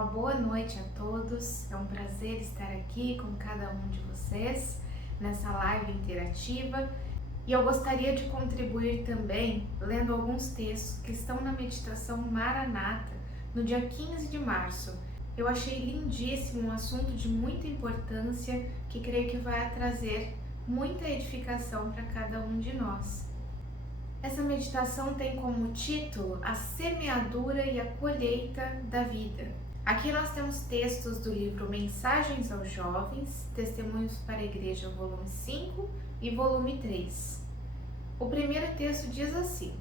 Uma boa noite a todos. É um prazer estar aqui com cada um de vocês nessa live interativa. E eu gostaria de contribuir também lendo alguns textos que estão na meditação Maranata, no dia 15 de março. Eu achei lindíssimo, um assunto de muita importância que creio que vai trazer muita edificação para cada um de nós. Essa meditação tem como título a semeadura e a colheita da vida. Aqui nós temos textos do livro Mensagens aos Jovens, Testemunhos para a Igreja, volume 5 e volume 3. O primeiro texto diz assim: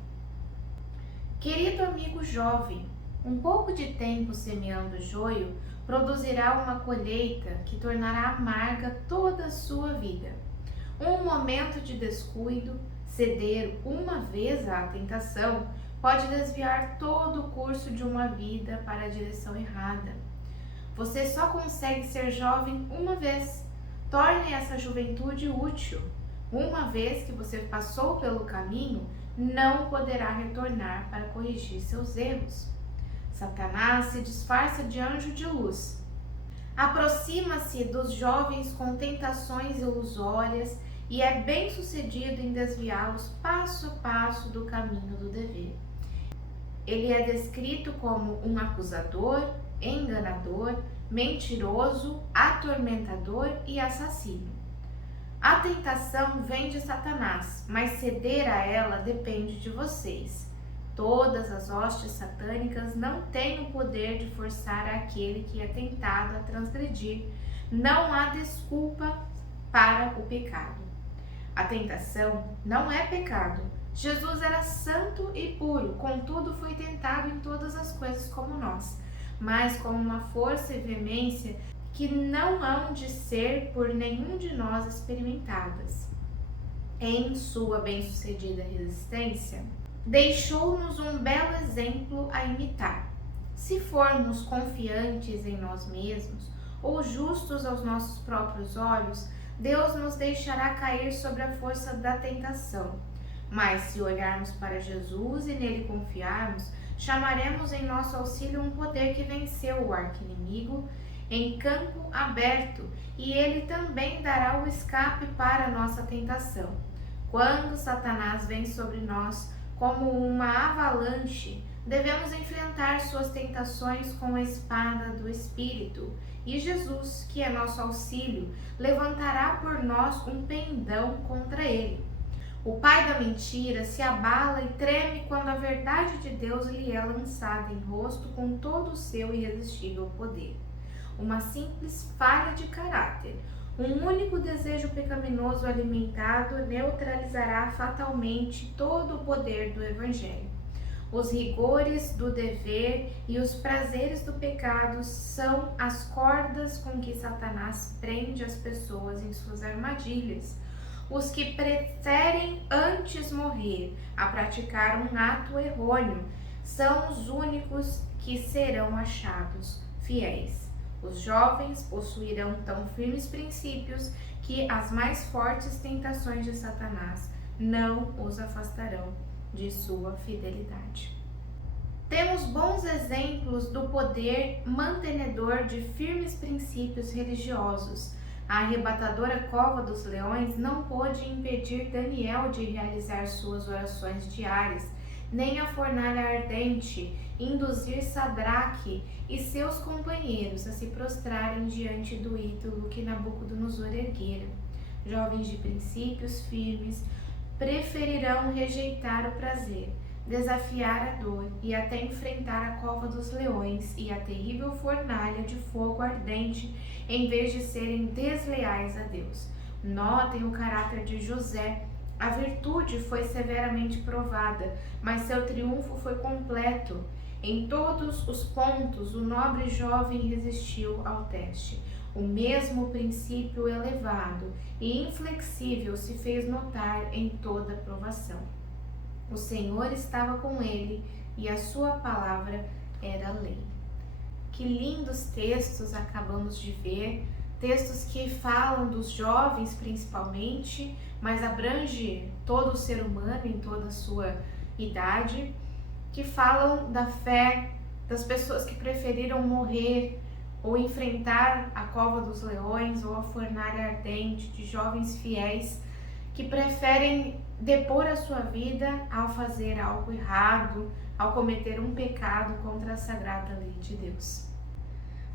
Querido amigo jovem, um pouco de tempo semeando joio produzirá uma colheita que tornará amarga toda a sua vida. Um momento de descuido, ceder uma vez à tentação, pode desviar todo o curso de uma vida para a direção errada. Você só consegue ser jovem uma vez. Torne essa juventude útil. Uma vez que você passou pelo caminho, não poderá retornar para corrigir seus erros. Satanás se disfarça de anjo de luz. Aproxima-se dos jovens com tentações ilusórias e é bem-sucedido em desviá-los passo a passo do caminho do dever. Ele é descrito como um acusador, enganador, mentiroso, atormentador e assassino. A tentação vem de Satanás, mas ceder a ela depende de vocês. Todas as hostes satânicas não têm o poder de forçar aquele que é tentado a transgredir. Não há desculpa para o pecado. A tentação não é pecado. Jesus era santo e puro, contudo foi tentado em todas as coisas como nós, mas com uma força e veemência que não hão de ser por nenhum de nós experimentadas. Em sua bem-sucedida resistência, deixou-nos um belo exemplo a imitar. Se formos confiantes em nós mesmos ou justos aos nossos próprios olhos, Deus nos deixará cair sobre a força da tentação. Mas se olharmos para Jesus e nele confiarmos, chamaremos em nosso auxílio um poder que venceu o arqui-inimigo em campo aberto, e ele também dará o escape para a nossa tentação. Quando Satanás vem sobre nós como uma avalanche, devemos enfrentar suas tentações com a espada do Espírito, e Jesus, que é nosso auxílio, levantará por nós um pendão contra ele. O pai da mentira se abala e treme quando a verdade de Deus lhe é lançada em rosto com todo o seu irresistível poder. Uma simples falha de caráter, um único desejo pecaminoso alimentado neutralizará fatalmente todo o poder do Evangelho. Os rigores do dever e os prazeres do pecado são as cordas com que Satanás prende as pessoas em suas armadilhas. Os que preferem antes morrer a praticar um ato errôneo são os únicos que serão achados fiéis. Os jovens possuirão tão firmes princípios que as mais fortes tentações de Satanás não os afastarão de sua fidelidade. Temos bons exemplos do poder mantenedor de firmes princípios religiosos. A arrebatadora cova dos leões não pôde impedir Daniel de realizar suas orações diárias, nem a fornalha ardente induzir Sadraque e seus companheiros a se prostrarem diante do ídolo que Nabucodonosor erguera. Jovens de princípios firmes preferirão rejeitar o prazer, desafiar a dor e até enfrentar a cova dos leões e a terrível fornalha de fogo ardente, em vez de serem desleais a Deus. Notem o caráter de José. A virtude foi severamente provada, mas seu triunfo foi completo. Em todos os pontos, o nobre jovem resistiu ao teste. O mesmo princípio elevado e inflexível se fez notar em toda provação. O Senhor estava com ele e a sua palavra era lei. Que lindos textos acabamos de ver, textos que falam dos jovens principalmente, mas abrange todo o ser humano em toda a sua idade, que falam da fé, das pessoas que preferiram morrer ou enfrentar a cova dos leões ou a fornalha ardente, de jovens fiéis que preferem depor a sua vida ao fazer algo errado, ao cometer um pecado contra a sagrada lei de Deus.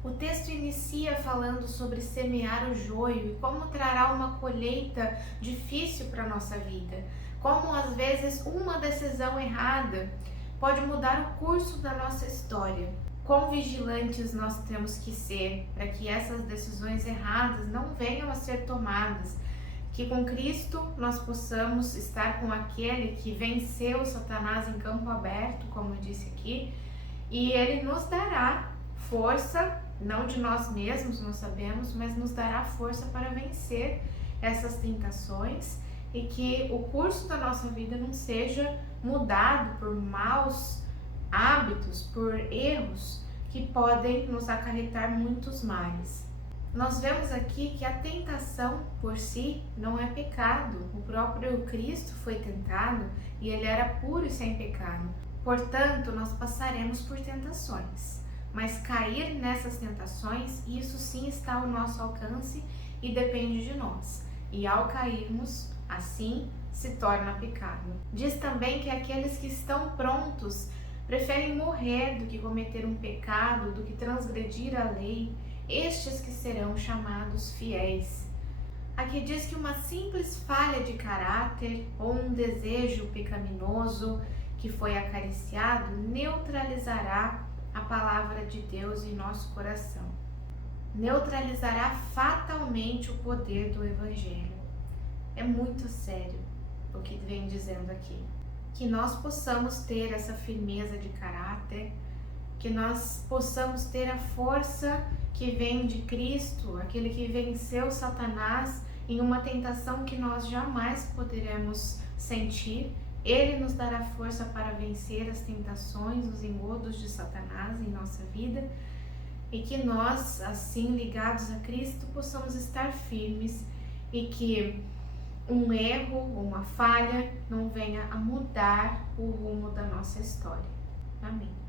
O texto inicia falando sobre semear o joio e como trará uma colheita difícil para a nossa vida. Como às vezes uma decisão errada pode mudar o curso da nossa história. Quão vigilantes nós temos que ser para que essas decisões erradas não venham a ser tomadas. Que com Cristo nós possamos estar com aquele que venceu Satanás em campo aberto, como eu disse aqui, e ele nos dará força, não de nós mesmos, nós sabemos, mas nos dará força para vencer essas tentações e que o curso da nossa vida não seja mudado por maus hábitos, por erros que podem nos acarretar muitos males. Nós vemos aqui que a tentação por si não é pecado. O próprio Cristo foi tentado e ele era puro e sem pecado. Portanto, nós passaremos por tentações. Mas cair nessas tentações, isso sim está ao nosso alcance e depende de nós. E ao cairmos, assim se torna pecado. Diz também que aqueles que estão prontos preferem morrer do que cometer um pecado, do que transgredir a lei, estes que serão chamados fiéis. Aqui diz que uma simples falha de caráter ou um desejo pecaminoso que foi acariciado neutralizará a palavra de Deus em nosso coração. Neutralizará fatalmente o poder do Evangelho. É muito sério o que vem dizendo aqui. Que nós possamos ter essa firmeza de caráter, que nós possamos ter a força que vem de Cristo, aquele que venceu Satanás em uma tentação que nós jamais poderemos sentir. Ele nos dará força para vencer as tentações, os engodos de Satanás em nossa vida e que nós, assim ligados a Cristo, possamos estar firmes e que um erro ou uma falha não venha a mudar o rumo da nossa história. Amém.